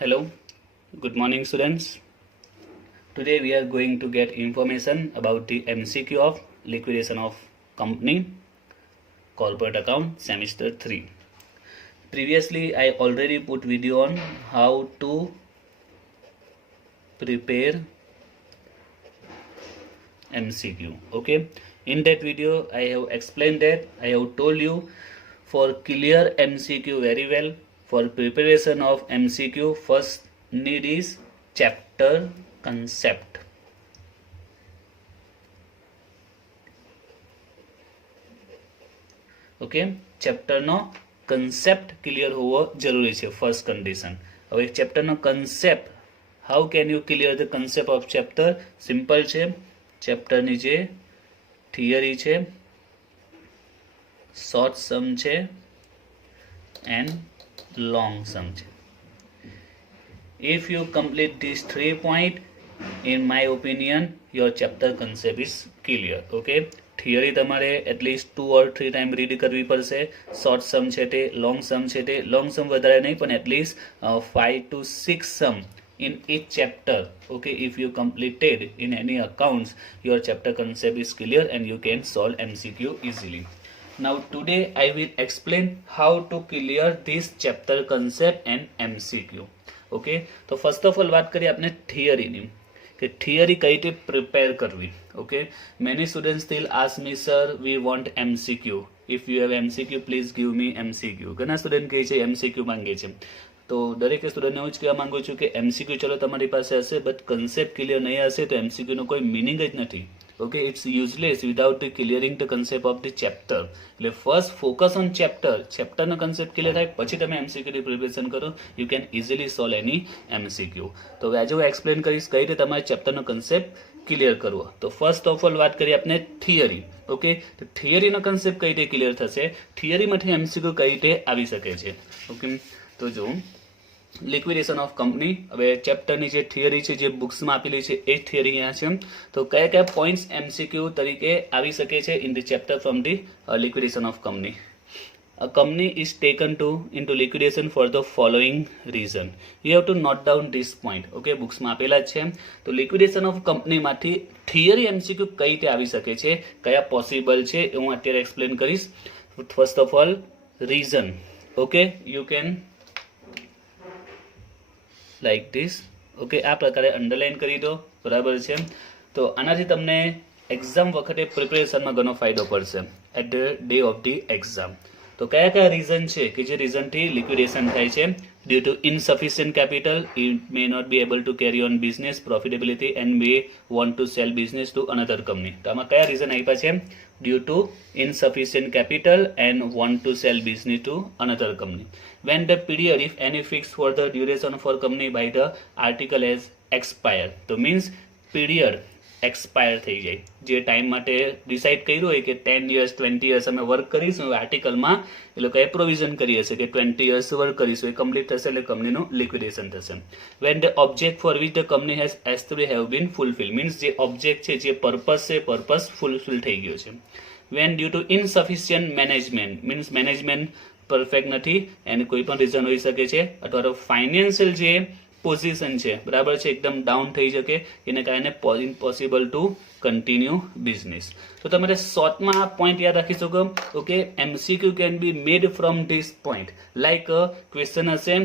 Hello, good morning students. Today we are going to get information about the MCQ of liquidation of company corporate account semester 3. Previously I already put video on how to prepare MCQ. Okay, in that video I have explained that I have told you for clear MCQ very well. For preparation of MCQ, first need is chapter concept. Okay, ચેપ્ટરનો concept clear હોવો જરૂરી છે. First condition. હવે ચેપ્ટરનો concept, how can you clear the concept of chapter? Simple છે. ચેપ્ટરની જે theory છે, શોર્ટ સમ છે એન્ડ long sum છે. If you complete these 3 points, in my opinion, your chapter concept is clear. Okay, theory તમારે at least 2 or 3 time read કરવી પડશે. Short sum છે તે, લોંગ સમ છે તે, લોંગ સમ વધારે નહીં પણ at least 5 to 6 sum in each chapter. Okay, if you completed in any accounts, your chapter concept is clear and you can solve MCQ easily. Now today I will explain how to clear this chapter concept and MCQ. Okay, તો first of all વાત કરીએ આપણે થિયરીની, કે theory કઈ રીતે prepare કરવી. Okay, many students still ask me, sir, we want MCQ. If you have MCQ, please give me MCQ. ઘણા student કહે છે MCQ માંગે છે. તો દરેક સ્ટુડન્ટને હું જ કહેવા માંગુ છું કે MCQ ચલો તમારી પાસે હશે, બટ કન્સેપ્ટ ક્લિયર નહીં હશે તો MCQ નો કોઈ મિનિંગ જ નથી. Okay, it's useless without clearing the concept of the chapter. એટલે ફર્સ્ટ ફોકસ ઓન ચેપ્ટર. ચેપ્ટરનો કન્સેપ્ટ ક્લિયર થાય પછી તમે MCQ ની પ્રિપેરેશન કરો, you can easily solve any MCQ. તો આજે હું એક્સપ્લેન કરીશ કઈ રીતે તમારે ચેપ્ટરનો કન્સેપ્ટ ક્લિયર કરવો. તો ફર્સ્ટ ઓફ ઓલ વાત કરીએ આપણે થિયરી. ઓકે, તો થિયરીનો કન્સેપ્ટ કઈ રીતે ક્લિયર થશે, થિયરીમાંથી MCQ કઈ રીતે આવી શકે છે. ઓકે, તો જો લિક્વિડેશન ઓફ કંપની, હવે ચેપ્ટરની જે થિયરી છે જે બુક્સમાં આપેલી છે એ થિયરી અહીંયા છે. તો કયા કયા પોઈન્ટ્સ MCQ તરીકે આવી શકે છે in the chapter from the liquidation of company. A company is taken into liquidation for the following reason. You have to note down this point. Okay, બુક્સમાં આપેલા જ છે. તો લિક્વિડેશન ઓફ કંપનીમાંથી થિયરી MCQ કઈ રીતે આવી શકે છે, કયા પોસિબલ છે એ હું અત્યારે એક્સપ્લેન કરીશ. First of all reason. Okay, you can like this. Okay, આ પ્રકારે અંડરલાઈન કરી દો. બરાબર છે. તો આનાથી તમને એક્ઝામ વખતે પ્રિપેરેશનમાં ઘણો ફાયદો પડશે at the day of the exam. તો કયા કયા રીઝન છે કે જે રીઝનથી લિક્વિડેશન થાય છે? Due to insufficient capital, it may not be able to carry on business profitability and may want to sell business to another company. તો આમાં કયા રીઝન આપ્યા છે? Due to insufficient capital and want to sell business to another company. When the period, if any, fixed for the duration for company by the article has expired. તો means period expire થઈ જાય. જે time માટે decide કર્યું હોય કે 10 years 20 years અમે work કરીશું, આર્ટિકલમાં એ લોકોએ પ્રોવિઝન કરી હશે કે 20 years વર્ક કરીશું, એ કમ્પ્લીટ થશે એટલે કંપનીનું લિક્વિડેશન થશે. When the object for which the company has એસ્ટરી હેવ બીન ફૂલફિલ, મીન્સ જે ઓબ્જેક્ટ છે, જે પર્પઝ છે, પર્પઝ ફૂલફિલ થઈ ગયો છે. When due to insufficient management, means management perfect નથી એને કોઈ પણ રીઝન હોઈ શકે છે, અથવા તો ફાઇનાન્શિયલ જે પોઝિશન છે, બરાબર છે, એકદમ ડાઉન થઈ શકે, એને કારણે ઇમ્પોસિબલ ટુ કન્ટિન્યુ બિઝનેસ. તો તમારે શોર્ટમાં આ પોઈન્ટ યાદ રાખી શકો. Okay, MCQ can be made from this point. Like question હશે,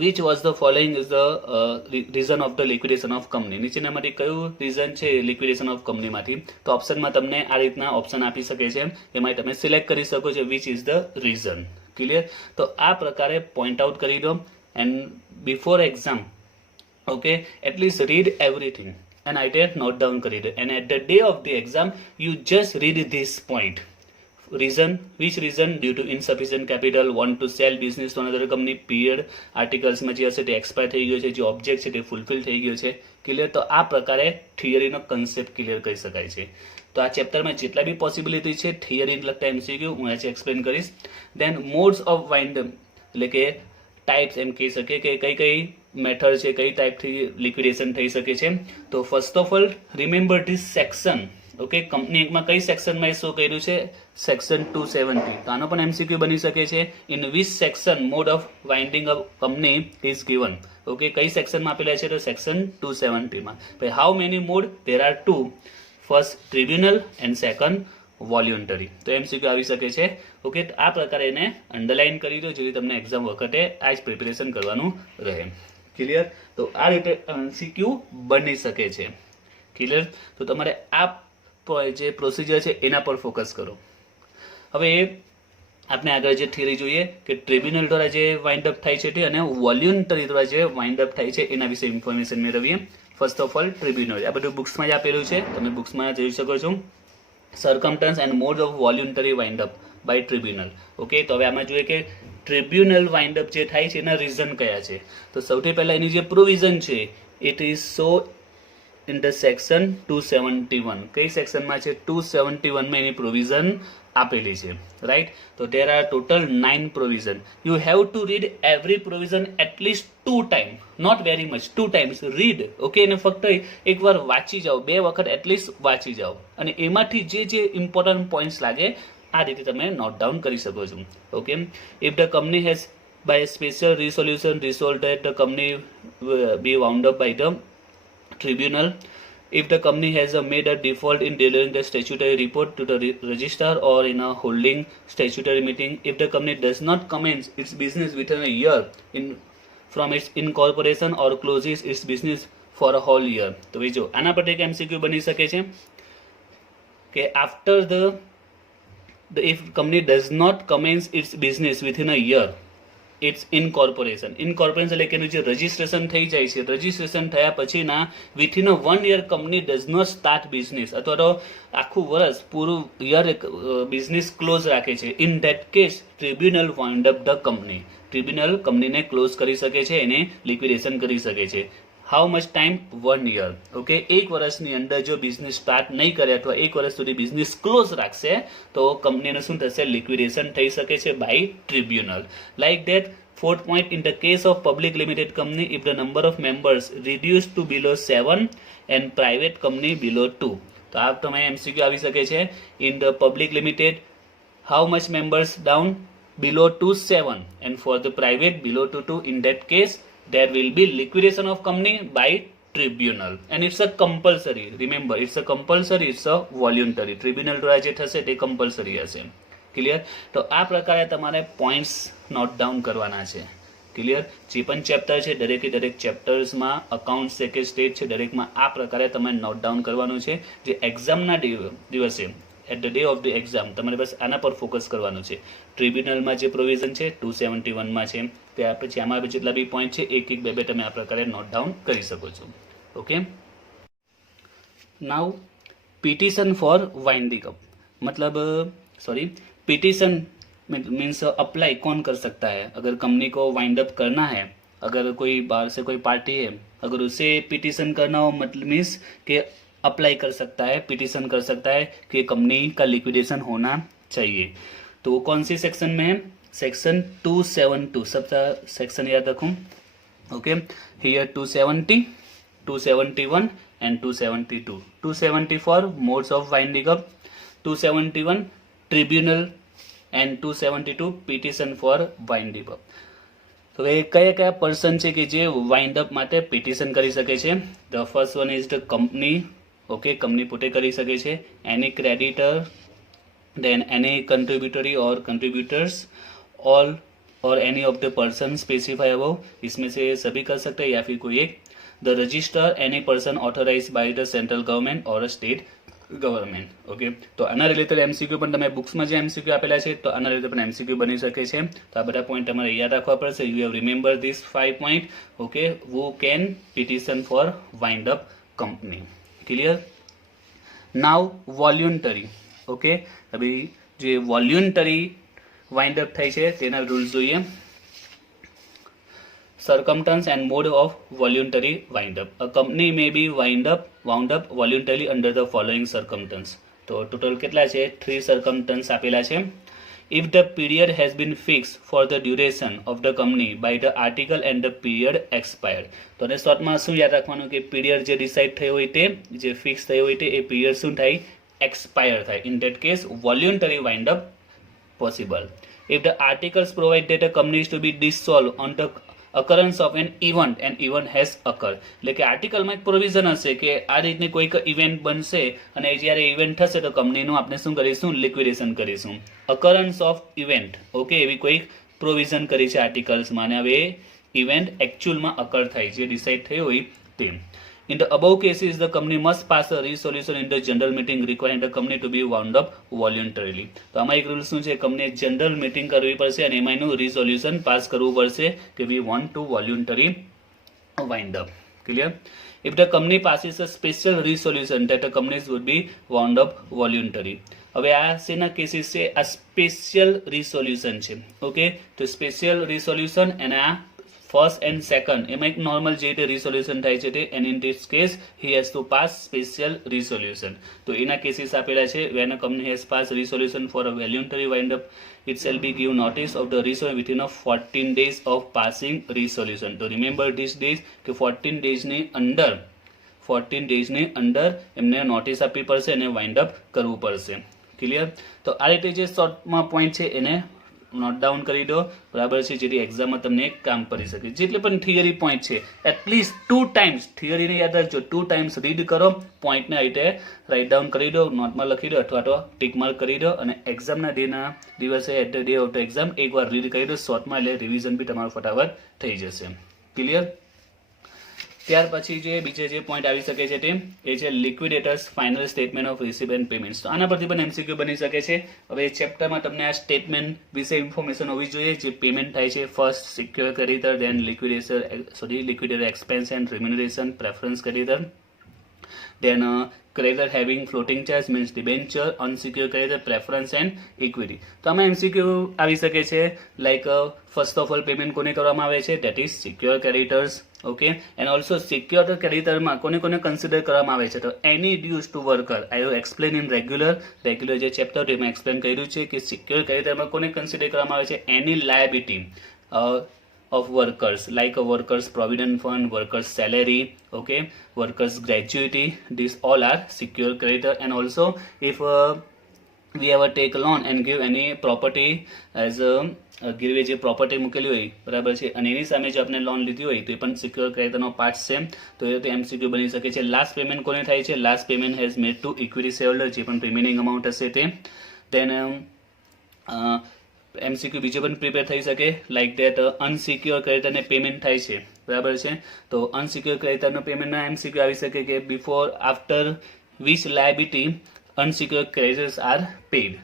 which was the following is the reason of the liquidation of company. નીચેનામાંથી કયું રીઝન છે લિક્વિડેશન ઓફ કંપનીમાંથી? તો ઓપ્શનમાં તમને આ રીતના ઓપ્શન આપી શકે છે, એમાં તમે સિલેક્ટ કરી શકો છો which is the reason. Clear? તો આ પ્રકારે પોઈન્ટ આઉટ કરી દો. and before exam, okay, at least read everything and I did note down કરી દો. and at the day of the exam you just read this point. Reason, which reason? Due to insufficient capital, want to sell business to another company, period, આર્ટિકલ્સમાં જે હશે તે expire થઈ ગયો છે, જે object છે તે ફૂલફિલ થઈ ગયો છે. ક્લિયર? તો આ પ્રકારે થિયરીનો કન્સેપ્ટ ક્લિયર કરી શકાય છે. તો આ ચેપ્ટરમાં જેટલા બી પોસિબિલિટી છે થિયરીને લગતા MCQ હું આજે એક્સપ્લેન કરીશ. દેન મોડ્સ ઓફ વાઇન્ડ, એટલે કે ટાઈપ્સ એમ કહી શકીએ કે કઈ કઈ મેથડ છે, કઈ ટાઈપથી લિક્વિડેશન થઈ શકે છે. તો first of all remember this section. Okay, company એકમાં કઈ સેક્શનમાં શો કર્યું છે? સેક્શન 270. તો આનો પણ એમસીક્યુ બની શકે છે. In which section mode of winding up company is given. Okay, કઈ સેક્શનમાં આપેલા છે? તો સેક્શન 270 માં. ભાઈ how many mode? There are 2. First tribunal and second voluntary. તો એમસીક્યુ આવી શકે છે. ઓકે, તો આ પ્રકારે એને અંડરલાઇન કરી દો જેથી તમને એક્ઝામ વખતે આ જ પ્રિપેરેશન કરવાનું રહે. ક્લિયર? તો આ રીતે એમસીક્યુ બની શકે છે. ક્લિયર? તો તમારે આ જે પ્રોસિજર છે એના પર ફોકસ કરો. હવે આપણે આગળ જે થિયરી જોઈએ કે ટ્રિબ્યુનલ દ્વારા જે વાઇન્ડ અપ થાય છે તે અને વોલ્યુન્ટરી દ્વારા જે વાઇન્ડ અપ થાય છે એના વિશે ઇન્ફોર્મેશન મેળવીએ. ફર્સ્ટ ઓફ ઓલ ટ્રિબ્યુનલ, આ બધું બુક્સમાં જ આપેલું છે, તમે બુક્સમાં જોઈ શકો છો. Circumstance and mode of voluntary wind up by tribunal. Okay, તો હવે આમાં જોઈએ કે ટ્રિબ્યુનલ વાઇન્ડ અપ જે થાય છે એના રીઝન કયા છે. તો સૌથી પહેલા એની જે પ્રોવિઝન છે it is so in the section 271. કઈ સેક્શનમાં છે? 271 માં એની પ્રોવિઝન આપેલી છે. રાઈટ? તો there are total 9 provision. You have to read every provision at least 2 times, not very much, 2 times read. Okay, અને ફક્ત એકવાર વાંચી જાઓ, 2 વખત એટલીસ્ટ વાંચી જાઓ અને એમાંથી જે ઇમ્પોર્ટન્ટ પોઈન્ટ્સ લાગે આ રીતે તમે નોટ ડાઉન કરી શકો છો. Okay, if the company has by a special resolution resolved that the company be wound up by the tribunal. If the company has made a default in delivering the statutory report to the registrar or in a holding statutory meeting, if the company does not commence its business within a year from its incorporation or closes its business for a whole year. તો જો આના પર એક MCQ બની શકે છે કે after the if company does not commence its business within a year, it's incorporation. Incorporation એટલે કે એનું જે રજિસ્ટ્રેશન થઈ જાય છે, રજિસ્ટ્રેશન થયા પછીના within a 1 year company does not start business અથવા તો આખું વર્ષ પૂરું યર બિઝનેસ ક્લોઝ રાખે છે, in that case tribunal wind up the company. Tribunal કંપનીને ક્લોઝ કરી શકે છે, એને લિક્વિડેશન કરી શકે છે. How much time? 1 year. Okay, 1 વર્ષની અંદર જો બિઝનેસ સ્ટાર્ટ નહીં કરે અથવા 1 વર્ષ સુધી બિઝનેસ ક્લોઝ રાખશે તો કંપનીનું શું થશે? લિક્વિડેશન થઈ શકે છે by tribunal. Like that fourth point, in the case of public limited company, if the number of members reduced to below 7 and private company below 2. તો આ તમે એમસીક્યુ આવી શકે છે. In the public limited how much members down? Below to 7 and for the private below to 2. In that case there will be liquidation of company by tribunal and it's a compulsory. Remember, it's a compulsory, it's a voluntary. Tribunal દ્વારા જે થશે તે compulsory હશે. Clear? તો આ પ્રકારે તમારે points note down કરવાના છે. ક્લિયર? જે પણ ચેપ્ટર છે દરેક ચેપ્ટર્સમાં અકાઉન્ટ છે કે સ્ટેટ છે દરેકમાં આ પ્રકારે તમારે નોટ ડાઉન કરવાનું છે. જે એક્ઝામના દિવસે at the day of the exam તમારે બસ આના પર ફોકસ કરવાનું છે. ટ્રિબ્યુનલમાં જે પ્રોવિઝન છે 271માં છે, ત્યાર પછી આમાં જેટલા બી પોઈન્ટ છે એક બે તમે આ પ્રકારે નોટ ડાઉન કરી શકો છો. Okay, now petition for winding up मतलब पिटीशन मीन्स अप्लाई कौन कर सकता है? अगर कंपनी को वाइंड अप करना है, अगर कोई बाहर से कोई पार्टी है, अगर उसे पिटीशन करना हो मतलब मीन्स के अप्लाई कर सकता है, पिटीशन कर सकता है कि कंपनी का लिक्विडेशन होना चाहिए. तो वो कौन सी सेक्शन में है? सेक्शन 272. सब सेक्शन याद रखूँ. Okay, here 270, 271 and 272. 274 modes of winding up, 271 tribunal and 272 petition for winding up. તો એ કયા પર્સન છે કે જે વાઇન્ડ અપ માટે પિટિશન કરી શકે છે? The first one is the company. Okay, company પોતે કરી શકે છે. એની ક્રેડિટર, देन एनी कंट्रीब्यूटरी और कंट्रीब्यूटर्स, ऑल और any of the person specify above, इसमें से सभी कर सकते हैं या फिर कोई एक. The register, any person authorise by the central government और स्टेट गवर्नमेंट. ओके, तो आना रिलेटेड एमसीक्यू पण તમે બુક્સમાં જે એમસીક્યુ આપેલા છે તો આના રિલેટેડ પણ એમસીક્યુ બની શકે છે. તો આ બધા પોઈન્ટ તમારે યાદ રાખવા પડશે. You have remember this 5 point. Okay, who can petition for wind up company. Clear? Now voluntary. Okay, હવે જે વોલ્યુન્ટરી વાઇન્ડ અપ થાય છે તેના રૂલ્સ જોઈએ. Circumstance and mode of voluntary wind up. A company may be wound up voluntarily under the following circumstance. તો total કેટલા છે? 3 circumstance આપેલા છે. If the period has been fixed for the duration of the company by the article and the period expired. તો એને શોર્ટમાં શું યાદ રાખવાનું કે પીરિયડ જે ડિસાઇડ થયો હોય તે જે ફિક્સ થયો હોય તે એ પીરિયડ શું થાય? expire થાય. In that case, voluntary wind up possible. If the articles provide that a company is to be dissolved on the occurrence of an event has occurred, એટલે કે આર્ટિકલમાં એક પ્રોવિઝન હશે કે આ રીતની કોઈક ઇવેન્ટ બનશે અને જ્યારે ઇવેન્ટ થશે તો કંપનીનું આપણે શું કરીશું, લિક્વિડેશન કરીશું. occurrence of event, ઓકે, એવી કોઈક પ્રોવિઝન કરી છે આર્ટિકલ્સમાં અને હવે ઇવેન્ટ એકચ્યુઅલમાં અકર થાય છે, ડિસાઇડ થઈ હોય તે. In the above cases, the company must pass a resolution in the general meeting requiring the company to be wound up voluntarily. તો આમાં એક રૂલ શું છે, કંપનીએ જનરલ મીટિંગ કરવી પડશે અને એમાં એનું રિસોલ્યુશન પાસ કરવું પડશે કે we want to voluntary wind up. Clear? If the company passes a special resolution that the companies would be wound up voluntary. હવે આ શેના કેસીસ છે, આ સ્પેશિયલ રિસોલ્યુશન છે. ઓકે, તો સ્પેશિયલ રિસોલ્યુશન અને આ ફર્સ્ટ એન્ડ સેકન્ડ એમાં એક નોર્મલ જે રીતે રિસોલ્યુશન થાય છે તે, and in this case he has to pass special resolution. તો એના કેસીસ આપેલા છે. When a company has pass resolution for a voluntary wind up, it shall be give notice of the resolution within of 14 days of passing resolution. તો remember these days કે 14 days ની અંદર એમને notice આપવી પડશે અને વાઇન્ડ અપ કરવું પડશે. ક્લિયર? તો આ રીતે જે શોર્ટમાં પોઈન્ટ છે એને નોટ ડાઉન કરી દો, બરાબર છે, જેથી એક્ઝામમાં તમને કામ પડી શકે. જેટલી પણ થિયરી પોઈન્ટ છે એટલીસ્ટ 2 times થિયરીને યાદ રાખજો, 2 times રીડ કરો, પોઈન્ટને આ રીતે રાઇટ ડાઉન કરી દો, નોટમાં લખી દો અથવા તો ટીક માર્ક કરી દો અને એક્ઝામના દિવસે at the day of the exam એકવાર રીડ કરી દો શોર્ટમાં, એટલે રિવિઝન બી તમારું ફટાફટ થઈ જશે. ક્લિયર? ત્યાર પછી જે બીજે જે પોઈન્ટ આવી શકે છે તે એ છે liquidators final statement of receipt and payments. તો આના પરથી પણ એમસીક્યુ બની શકે છે. હવે ચેપ્ટરમાં તમને આ સ્ટેટમેન્ટ વિશે ઇન્ફોર્મેશન હોવી જોઈએ. જે પેમેન્ટ થાય છે, first secure creditor, then liquidator expense and remuneration, preference creditor, then creditor having floating charge means debenture, unsecured creditor, preference and equity. તો આમાં MCQ આવી શકે છે, like first of all payment કોને કરવામાં આવે છે, that is secure creditors. Okay, and also secure ક્રેડિટરમાં કોને કોને કન્સિડર કરવામાં આવે છે, તો એની dues to worker. I have explain in regular જે ચેપ્ટર એમાં એક્સપ્લેન કર્યું છે કે સિક્યોર ક્રેડિટરમાં કોને કન્સિડર કરવામાં આવે છે, એની liability of workers like a workers provident fund, workers salary, okay, workers gratuity, these all are secure creditor. And also if we ever take a loan and give any property as a ગીરવે જે property મૂકેલી હોય, બરાબર છે, અને એની સામે જો આપણે loan લીધી હોય તો એ પણ સિક્યોર ક્રેડિટરનો પાર્ટ છે. તો એ રીતે એમસીક્યુ બની શકે છે. લાસ્ટ પેમેન્ટ કોને થાય છે, last payment has made two equity shareholder, જે પણ રિમેનિંગ અમાઉન્ટ હશે તે. દેન એમસીક્યુ બીજો પણ પ્રિપેર થઈ શકે, લાઈક ધેટ અનસિક્યોર ક્રેડિટરને પેમેન્ટ થાય છે, બરાબર છે, તો અનસિક્યોર ક્રેડિટરનો પેમેન્ટના એમસીક્યુ આવી શકે કે before after which liability unsecure creditors are paid,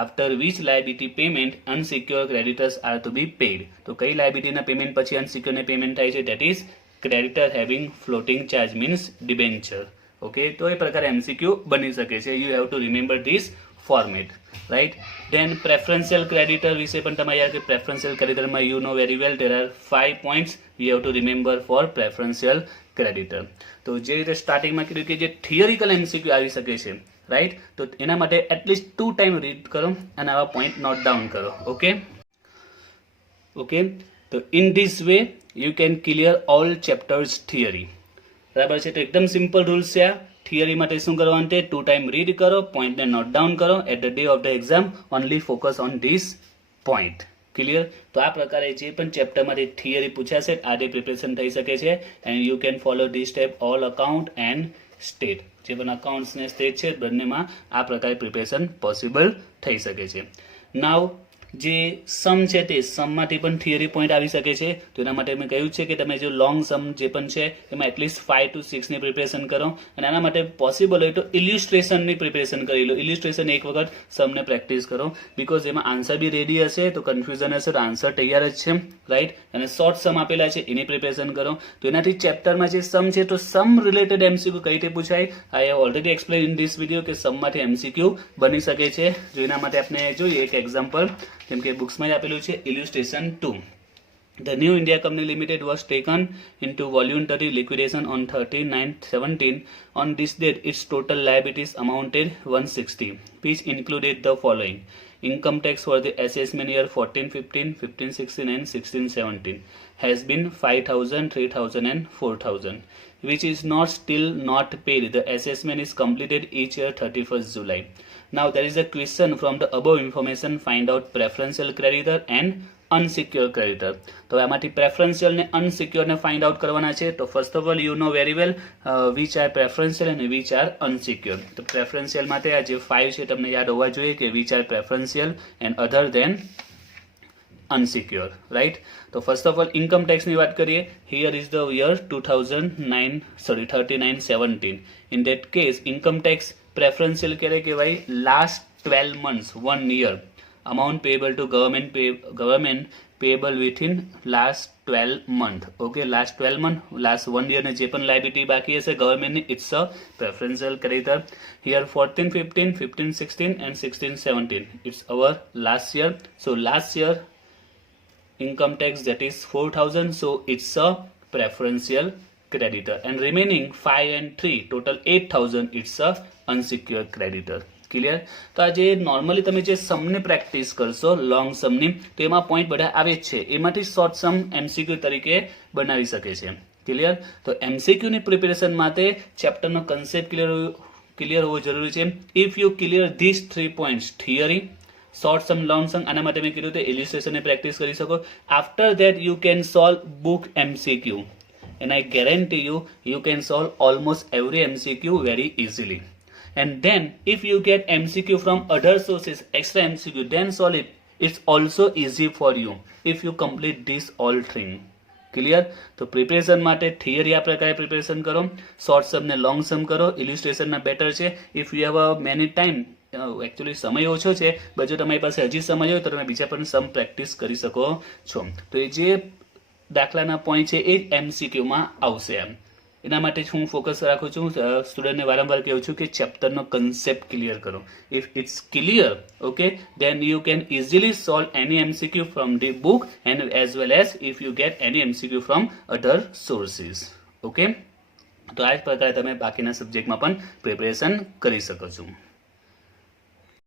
after which liability payment unsecure creditors are to be paid. તો કઈ લાયબિલિટીના પેમેન્ટ પછી અનસિક્યોરને પેમેન્ટ થાય છે, that is creditor having floating charge means debenture. Okay, તો એ પ્રકારે એમસીક્યુ બની શકે છે. You have to remember this format, right. Then preferential creditor વિશે પણ તમે યાદ કે પ્રેફરન્શિયલ ક્રેડિટરમાં you know very well there R 5 points we have to remember four preferential creditor. તો જે રીતે સ્ટાર્ટિંગમાં કીધું કે જે થિયરિકલ એમસીક્યુ આવી શકે છે, રાઈટ, તો એના માટે એટલીસ્ટ 2 ટાઈમ રીડ કરો અને આવા પોઈન્ટ નોટ ડાઉન કરો. ઓકે, તો in this way you can clear all chapters theory, બરાબર છે. તો એકદમ સિમ્પલ રૂલ્સ છે આ. થિયરી માટે શું કરવાનું છે, 2 ટાઈમ રીડ કરો, પોઈન્ટને નોટ ડાઉન કરો, at the day of the exam only focus on this point. Clear? તો આ પ્રકારે જે પણ ચેપ્ટરમાંથી થિયરી પૂછાશે આ રીતે પ્રિપરેશન થઈ શકે છે. And you can follow this step all account and state. જે પણ અકાઉન્ટ્સ ને સ્ટેટ છે બંનેમાં આ પ્રકારે પ્રિપરેશન પોસિબલ થઈ શકે છે. નાવ જે સમ છે તે સમમાંથી પણ થિયરી પોઈન્ટ આવી શકે છે. તો એના માટે મેં કહ્યું છે કે તમે જો લોંગ સમ જે પણ છે એમાં એટલીસ્ટ 5 to 6 ની પ્રિપરેશન કરો, અને આના માટે પોસિબલ હોય તો ઇલ્યુસ્ટ્રેશનની પ્રિપરેશન કરી લો. ઇલ્યુસ્ટ્રેશન એક વખત સમને પ્રેક્ટિસ કરો, બિકોઝ એમાં આન્સર બી રેડી હશે, તો કન્ફ્યુઝન હશે તો આન્સર તૈયાર જ છે, રાઈટ. અને શોર્ટ સમ આપેલા છે એની પ્રિપરેશન કરો. તો એનાથી ચેપ્ટરમાં જે સમ છે તો સમ રિલેટેડ એમસીક્યુ કઈ રીતે પૂછાય, I have already explain in this video કે સમમાંથી એમસીક્યુ બની શકે છે. જો એના માટે આપણે જોઈએ એક એક્ઝામ્પલ, જેમ કે બુક્સમાં જ આપેલું છે ઇલ્યુસ્ટ્રેશન 2. The New India Company Limited was taken into voluntary liquidation on 30/9/17. On this date, its total liabilities amounted 160, which included the following: income tax for the assessment year 14-15, 15-16 and 16-17 has been 5,000, 3,000 and 4,000, which is not still not paid. The assessment is completed each year 31st July. Now there is a question from the above information, find out preferential creditor and unsecured creditor. તો આમાંથી preferential ને unsecured ને find out કરવાના છે. તો first of all you know very well which are preferential and which are unsecured. તો preferential માટે આ જે 5 છે તમને યાદ હોવા જોઈએ કે which are preferential and other than unsecured, right? તો first of all income tax ની વાત કરીએ. Here is the year 39-17. In that case income tax preferential ક્યારે કહેવાય? last 12 months, 1 year amount payable to government payable within last 12 month. Okay, last 12 month, last 1 year ને જે પણ liability બાકી હશે government ની, it's a preferential creditor. Here 14-15, 15-16 and 16-17, it's our last year. So last year income tax that is 4,000, so it's a preferential creditor, and remaining 5 and 3 total 8,000, it's a unsecured creditor. Clear? તો આજે normally તમે જે સમને practice કરશો long Samni, તો એમાં point બધા આવે જ છે, એમાંથી શોર્ટ સમ એમસીક્યુ તરીકે બનાવી શકે છે. ક્લિયર? તો એમસીક્યુ ની પ્રિપેરેશન માટે ચેપ્ટરનો કન્સેપ્ટ ક્લિયર હોવો જરૂરી છે. If you clear this 3 points, theory, short sum, long sum, આના માટે મેં કીધું તે ઇલિસ્ટ્રેશનની પ્રેક્ટિસ કરી શકો. After that you can solve book MCQ, and I guarantee you can solve almost every MCQ very easily. And then if you get MCQ from other sources, extra MCQ, then solve it. It's also easy for you if you complete this all thing. Clear? તો preparation માટે theory આ પ્રકારે preparation કરો, short સમ ને long સમ કરો, ઇલિસ્ટ્રેશનના better છે. If you have a many time, actually સમય ઓછો છે, but જો તમારી પાસે હજી સમય હોય તો તમે બીજા પણ સમ પ્રેક્ટિસ કરી શકો છો. તો એ જે દાખલાના પોઈન્ટ છે એ એમસીક્યુમાં આવશે. એના માટે હું ફોકસ રાખું છું, સ્ટુડન્ટને વારંવાર કહું છું કે ચેપ્ટરનો કન્સેપ્ટ ક્લિયર કરો. If it's clear, okay, then you can easily solve any MCQ from the book and as well as if you get any MCQ from other sources. Okay, તો આ જ પ્રકારે તમે બાકીના સબ્જેક્ટમાં પણ પ્રિપેરેશન કરી શકો છો.